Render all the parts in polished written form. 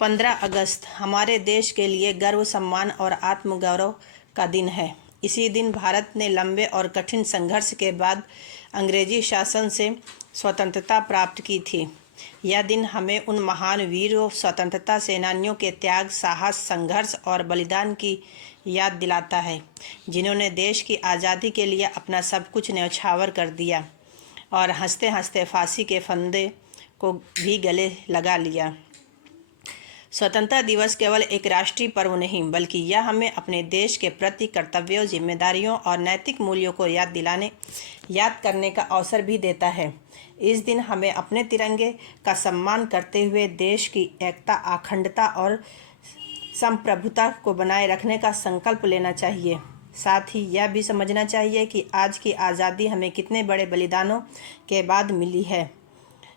15 अगस्त हमारे देश के लिए गर्व, सम्मान और आत्मगौरव का दिन है। इसी दिन भारत ने लंबे और कठिन संघर्ष के बाद अंग्रेजी शासन से स्वतंत्रता प्राप्त की थी। यह दिन हमें उन महान वीरों, स्वतंत्रता सेनानियों के त्याग, साहस, संघर्ष और बलिदान की याद दिलाता है, जिन्होंने देश की आज़ादी के लिए अपना सब कुछ न्यौछावर कर दिया और हंसते हंसते फांसी के फंदे को भी गले लगा लिया। स्वतंत्रता दिवस केवल एक राष्ट्रीय पर्व नहीं, बल्कि यह हमें अपने देश के प्रति कर्तव्यों, जिम्मेदारियों और नैतिक मूल्यों को याद करने का अवसर भी देता है। इस दिन हमें अपने तिरंगे का सम्मान करते हुए देश की एकता, अखंडता और संप्रभुता को बनाए रखने का संकल्प लेना चाहिए। साथ ही यह भी समझना चाहिए कि आज की आज़ादी हमें कितने बड़े बलिदानों के बाद मिली है।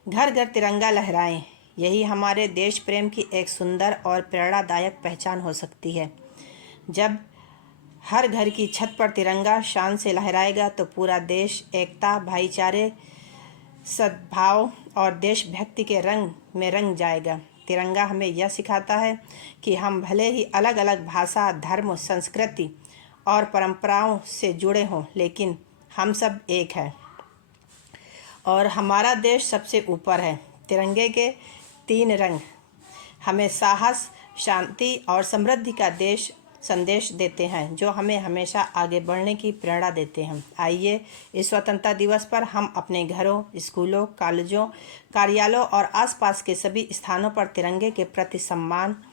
घर घर तिरंगा लहराएं, यही हमारे देश प्रेम की एक सुंदर और प्रेरणादायक पहचान हो सकती है। जब हर घर की छत पर तिरंगा शान से लहराएगा तो पूरा देश एकता, भाईचारे, सद्भाव और देशभक्ति के रंग में रंग जाएगा। तिरंगा हमें यह सिखाता है कि हम भले ही अलग अलग भाषा, धर्म, संस्कृति और परंपराओं से जुड़े हों, लेकिन हम सब एक हैं और हमारा देश सबसे ऊपर है। तिरंगे के 3 रंग हमें साहस, शांति और समृद्धि का संदेश देते हैं, जो हमें हमेशा आगे बढ़ने की प्रेरणा देते हैं। आइए इस स्वतंत्रता दिवस पर हम अपने घरों, स्कूलों, कॉलेजों, कार्यालयों और आसपास के सभी स्थानों पर तिरंगे के प्रति सम्मान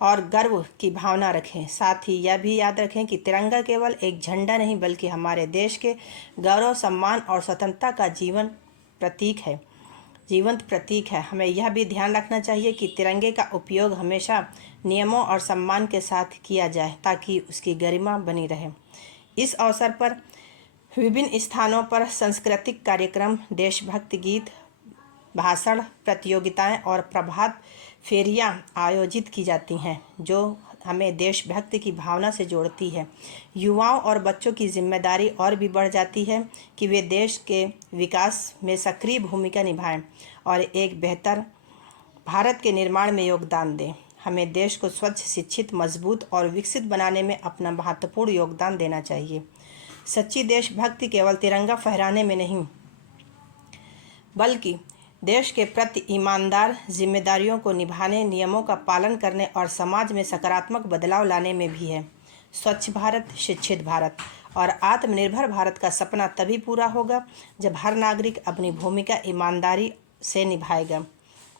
और गर्व की भावना रखें। साथ ही यह भी याद रखें कि तिरंगा केवल एक झंडा नहीं, बल्कि हमारे देश के गौरव, सम्मान और स्वतंत्रता का जीवंत प्रतीक है। हमें यह भी ध्यान रखना चाहिए कि तिरंगे का उपयोग हमेशा नियमों और सम्मान के साथ किया जाए, ताकि उसकी गरिमा बनी रहे। इस अवसर पर विभिन्न स्थानों पर सांस्कृतिक कार्यक्रम, देशभक्ति गीत, भाषण प्रतियोगिताएं और प्रभात फेरियां आयोजित की जाती हैं, जो हमें देशभक्ति की भावना से जोड़ती है। युवाओं और बच्चों की जिम्मेदारी और भी बढ़ जाती है कि वे देश के विकास में सक्रिय भूमिका निभाएं और एक बेहतर भारत के निर्माण में योगदान दें। हमें देश को स्वच्छ, शिक्षित, मजबूत और विकसित बनाने में अपना महत्वपूर्ण योगदान देना चाहिए। सच्ची देशभक्ति केवल तिरंगा फहराने में नहीं, बल्कि देश के प्रति ईमानदार, जिम्मेदारियों को निभाने, नियमों का पालन करने और समाज में सकारात्मक बदलाव लाने में भी है। स्वच्छ भारत, शिक्षित भारत और आत्मनिर्भर भारत का सपना तभी पूरा होगा जब हर नागरिक अपनी भूमिका ईमानदारी से निभाएगा।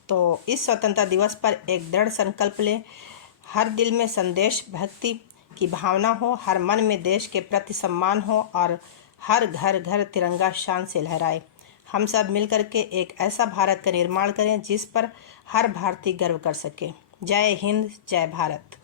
तो इस स्वतंत्रता दिवस पर एक दृढ़ संकल्प लें। हर दिल में संदेश भक्ति की भावना हो, हर मन में देश के प्रति सम्मान हो और हर घर घर तिरंगा शान से लहराए। हम सब मिलकर के एक ऐसा भारत का निर्माण करें जिस पर हर भारतीय गर्व कर सके। जय हिंद, जय भारत।